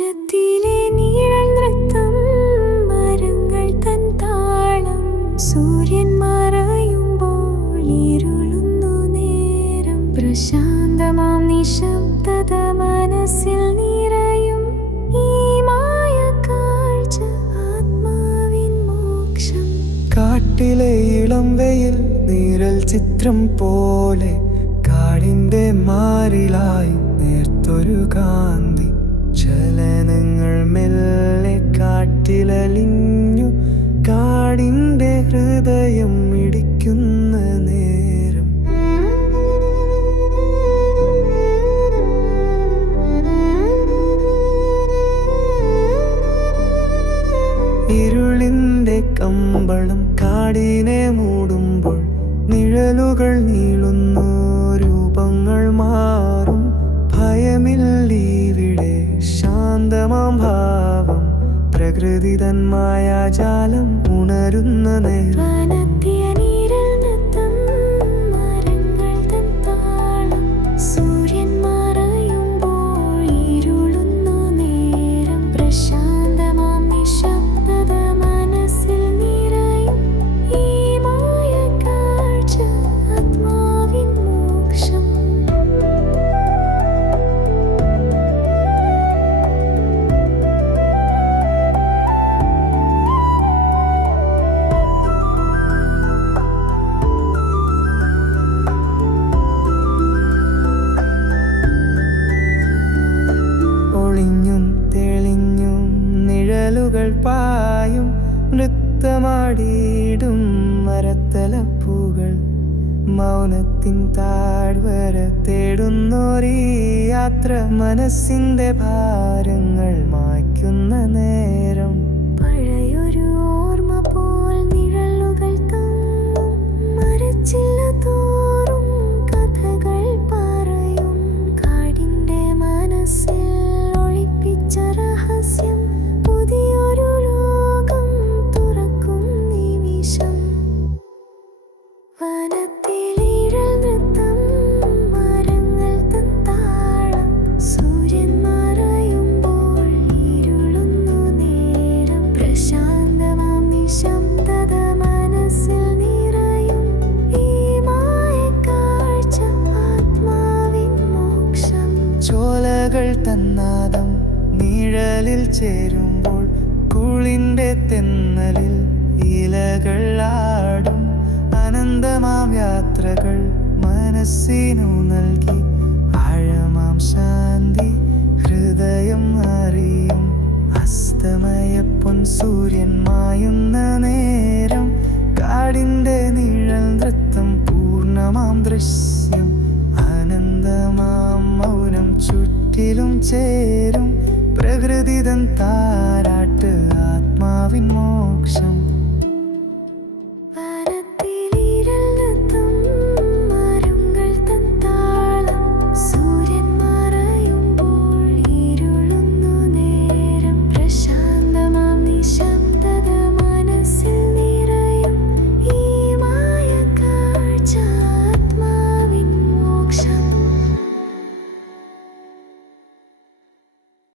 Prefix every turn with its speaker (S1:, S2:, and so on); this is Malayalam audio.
S1: വനത്തിലെ നീഴൽ നൃത്തം മരങ്ങൾ തൻ താളം സൂര്യൻ മറയുമ്പോൾ ഇരുളുന്നു നേരം. പ്രശാന്തമാം നിശബ്ദത മനസ്സിൽ നിറയും ഈ മായ കാഴ്ച ആത്മാവിൻ മോക്ഷം.
S2: കാട്ടിലെ ഇളം വെയിൽ നീരൽ ചിത്രം പോലെ കാടിന്റെ മാറിലായി നേർത്തൊരു കാന്തി. കാട്ടിലലിഞ്ഞു കാടിന്റെ ഹൃദയം ഇടിക്കുന്ന നേരം. ഇരുളിന്റെ കമ്പളം കാടിനെ മൂടുമ്പോൾ നിഴലുകൾ നീളുന്നു രൂപങ്ങൾ മാറും. ഭയമില്ലീവിടെ ഭാവം പ്രകൃതി തൻ മായാജാലം ഉണരുന്ന നേരം. നിഴലുകൾ പായും നൃത്തമാടിയിടും മരത്തലപ്പൂകൾ. മൗനത്തിൻ താഴ്വര തേടുന്നോരീ യാത്ര മനസ്സിന്റെ ഭാരങ്ങൾ മായ്ക്കുന്ന നേരം.
S1: പഴയൊരു
S2: ചോലകൾ തന്നാദം നിഴലിൽ ചേരുമ്പോൾ കുളിന്റെ തെന്നലിൽ ഇലകൾ ആടും. അനന്തമാം യാത്രകൾ മനസ്സിനു നൽകി. ആഴമാം ശാന്തി ഹൃദയം അറിയും. അസ്തമയ പൊൻ സൂര്യൻ മായുന്ന നേരം കാടിന്റെ നിഴൽ നൃത്തം പൂർണമാം ദൃശ്യം. ആനന്ദമാം മൗനം ചുറ്റിലും ചേരും പ്രകൃതി തൻ താരാട്ട് ആത്മാവിൻ മോക്ഷം